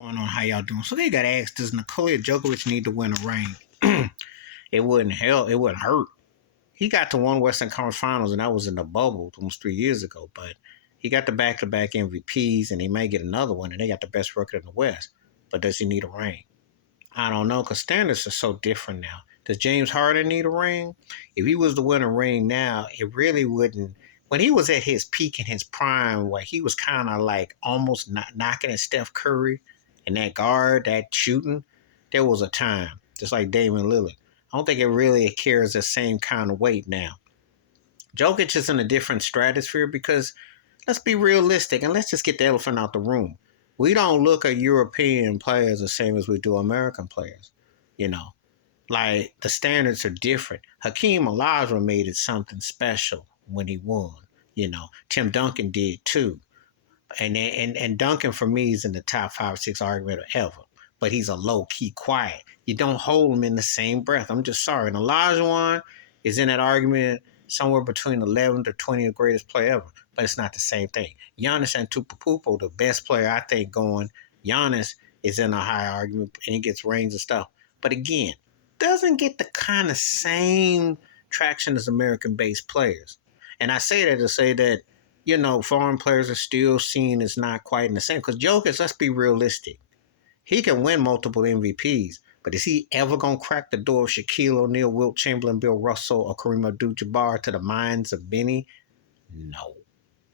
Going on, how y'all doing? So they got asked, does Nikola Jovic need to win a ring? It wouldn't help. It wouldn't hurt. He got to one Western Conference Finals, and that was in the bubble almost 3 years ago. But he got the back-to-back MVPs, and he may get another one, and they got the best record in the West. But does he need a ring? I don't know, because standards are so different now. Does James Harden need a ring? If he was to win a ring now, it really wouldn't. When he was at his peak in his prime, where he was kind of like almost knocking at Steph Curry and that guard, that shooting, there was a time, just like Damian Lillard. I don't think it really carries the same kind of weight now. Jokic is in a different stratosphere because let's be realistic and let's just get the elephant out the room. We don't look at European players the same as we do American players. You know, like the standards are different. Hakeem Olajuwon made it something special when he won. Tim Duncan did too. And Duncan for me is in the top 5 or 6 argument ever. But he's a low key quiet. You don't hold him in the same breath. I'm just sorry. And Olajuwon is in that argument somewhere between 11 to 20 the greatest player ever. But it's not the same thing. Giannis Antetokounmpo, the best player I think going. Giannis is in a high argument and he gets rings and stuff. But again, doesn't get the kind of same traction as American-based players. And I say that to say that foreign players are still seen as not quite in the same. Because Jokic, let's be realistic. He can win multiple MVPs, but is he ever going to crack the door of Shaquille O'Neal, Wilt Chamberlain, Bill Russell, or Kareem Abdul-Jabbar to the minds of many? No.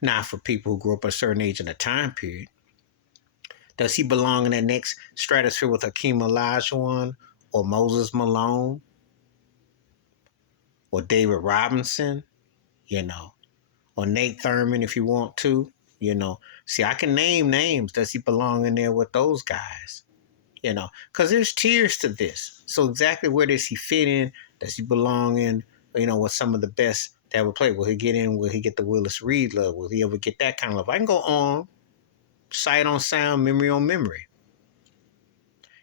Not for people who grew up at a certain age in a time period. Does he belong in that next stratosphere with Hakeem Olajuwon or Moses Malone or David Robinson? Or Nate Thurman if you want to. See, I can name names. Does he belong in there with those guys? Because there's tiers to this. So exactly where does he fit in? Does he belong in, with some of the best that ever played? Will he get in? Will he get the Willis Reed love? Will he ever get that kind of love? I can go on, sight on sound, memory on memory.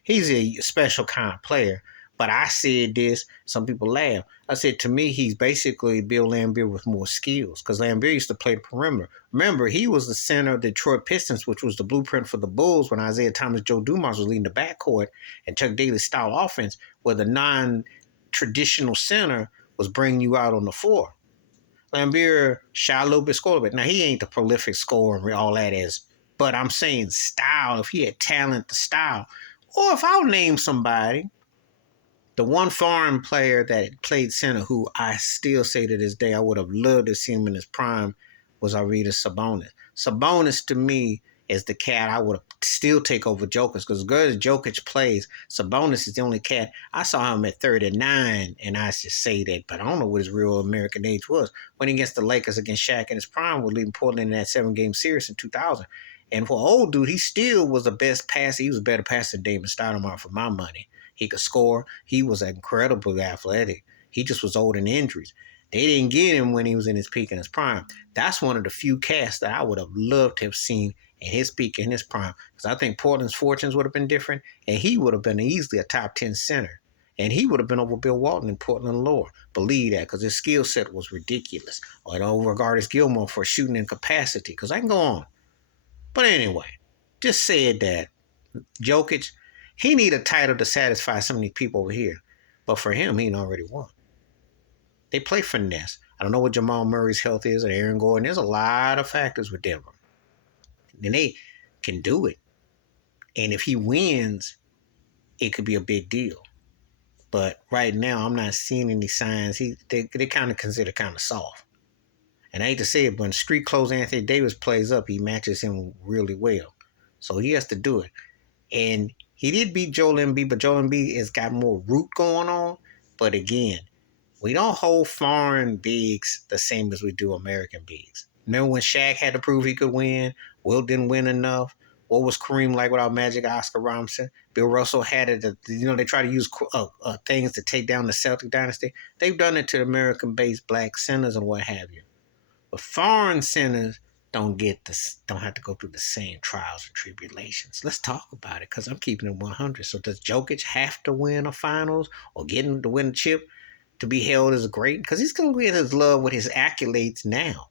He's a special kind of player. But I said this, some people laugh. I said, to me, he's basically Bill Laimbeer with more skills because Laimbeer used to play the perimeter. Remember, he was the center of the Detroit Pistons, which was the blueprint for the Bulls when Isaiah Thomas, Joe Dumars was leading the backcourt and Chuck Daly's style offense where the non-traditional center was bringing you out on the floor. Laimbeer shot a little bit, scored a bit. Now, he ain't the prolific scorer and all that is, but I'm saying style. If he had talent, the style. Or if I'll name somebody, the one foreign player that played center who I still say to this day I would have loved to see him in his prime was Arvydas Sabonis. Sabonis to me is the cat I would still take over Jokic because as good as Jokic plays, Sabonis is the only cat. I saw him at 39 and I just say that, but I don't know what his real American age was. When against the Lakers against Shaq in his prime was leading Portland in that 7-game series in 2000. And for an old dude, he still was the best passer. He was a better passer than Damon Stoudemire for my money. He could score. He was incredibly athletic. He just was old in injuries. They didn't get him when he was in his peak and his prime. That's one of the few casts that I would have loved to have seen in his peak and his prime. Because I think Portland's fortunes would have been different, and he would have been easily a top 10 center. And he would have been over Bill Walton in Portland lore. Believe that, because his skill set was ridiculous. Or I don't regard as Gilmore for shooting incapacity, because I can go on. But anyway, just said that Jokic, he need a title to satisfy some of these people over here. But for him, he already won. They play finesse. I don't know what Jamal Murray's health is or Aaron Gordon. There's a lot of factors with Denver. And they can do it. And if he wins, it could be a big deal. But right now, I'm not seeing any signs. They kind of consider kind of soft. And I hate to say it, but when street clothes Anthony Davis plays up, he matches him really well. So he has to do it. And he did beat Joel Embiid, but Joel Embiid has got more root going on. But again, we don't hold foreign bigs the same as we do American bigs. Remember when Shaq had to prove he could win? Will didn't win enough. What was Kareem like without Magic Oscar Robinson? Bill Russell had it. They try to use things to take down the Celtic dynasty. They've done it to American-based black centers and what have you. But foreign centers don't have to go through the same trials and tribulations. Let's talk about it because I'm keeping it 100. So does Jokic have to win a finals or get him to win a chip to be held as great? Because he's going to get his love with his accolades now.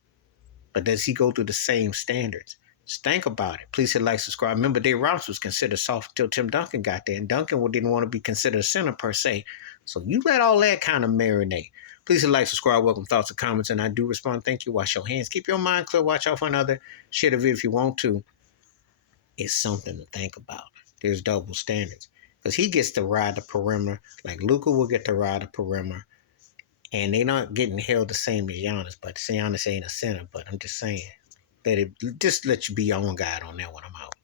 But does he go through the same standards? Just think about it. Please hit like, subscribe. Remember, Dave Robinson was considered soft until Tim Duncan got there, and Duncan didn't want to be considered a center per se. So you let all that kind of marinate. Please hit like, subscribe, welcome thoughts and comments, and I do respond. Thank you. Wash your hands. Keep your mind clear. Watch out for another. Share the video if you want to. It's something to think about. There's double standards. Because he gets to ride the perimeter, like Luka will get to ride the perimeter, and they're not getting held the same as Giannis, but Giannis ain't a center. But I'm just saying, just let you be your own guide on that one. I'm out.